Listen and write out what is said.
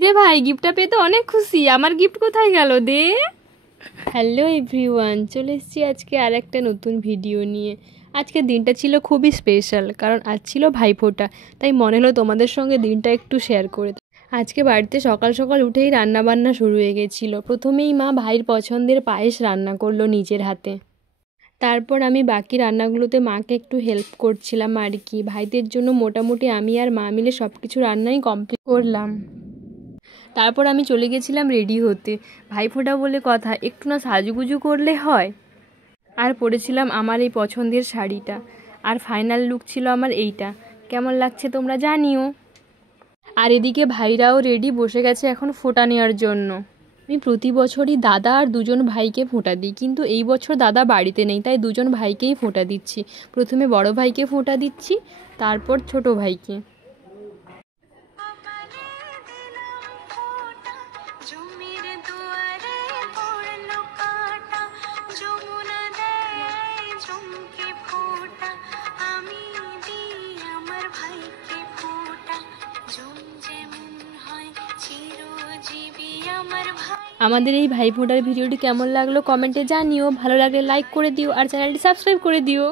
রে ভাই, গিফটটা পেয়ে তো অনেক খুশি। আমার গিফট কোথায় গেল দে। হ্যালো এভরিওয়ান, চলে এসেছি আজকে আর একটা নতুন ভিডিও নিয়ে। আজকের দিনটা ছিল খুবই স্পেশাল, কারণ আজ ছিল ভাইফোঁটা। তাই মনে হলো তোমাদের সঙ্গে দিনটা একটু শেয়ার করে দিই। আজকে বাড়িতে সকাল সকাল উঠেই রান্না বান্না শুরু হয়ে গেছিলো। প্রথমেই মা ভাইয়ের পছন্দের পায়েস রান্না করলো নিজের হাতে। তারপর আমি বাকি রান্নাগুলোতে মাকে একটু হেল্প করছিলাম আর কি। ভাইদের জন্য মোটামুটি আমি আর মা মিলে সব কিছু রান্নাই কমপ্লিট করলাম। তারপর আমি চলে গেছিলাম রেডি হতে। ভাইফোঁটা বলে কথা, একটু না সাজুগুজু করলে হয়। আর পরেছিলাম আমার এই পছন্দের শাড়িটা। আর ফাইনাল লুক ছিল আমার এইটা। কেমন লাগছে তোমরা জানিও। আর এদিকে ভাইরাও রেডি, বসে গেছে এখন ফোঁটা নেওয়ার জন্য। আমি প্রতি বছরই দাদা আর দুজন ভাইকে ফোঁটা দিই, কিন্তু এই বছর দাদা বাড়িতে নেই, তাই দুজন ভাইকেই ফোঁটা দিচ্ছি। প্রথমে বড় ভাইকে ফোঁটা দিচ্ছি, তারপর ছোট ভাইকে। আমাদের এই ভাইফোঁটার ভিডিওটি কেমন লাগলো কমেন্টে জানিও। ভালো লাগলে লাইক করে দিও আর চ্যানেলটি সাবস্ক্রাইব করে দিও।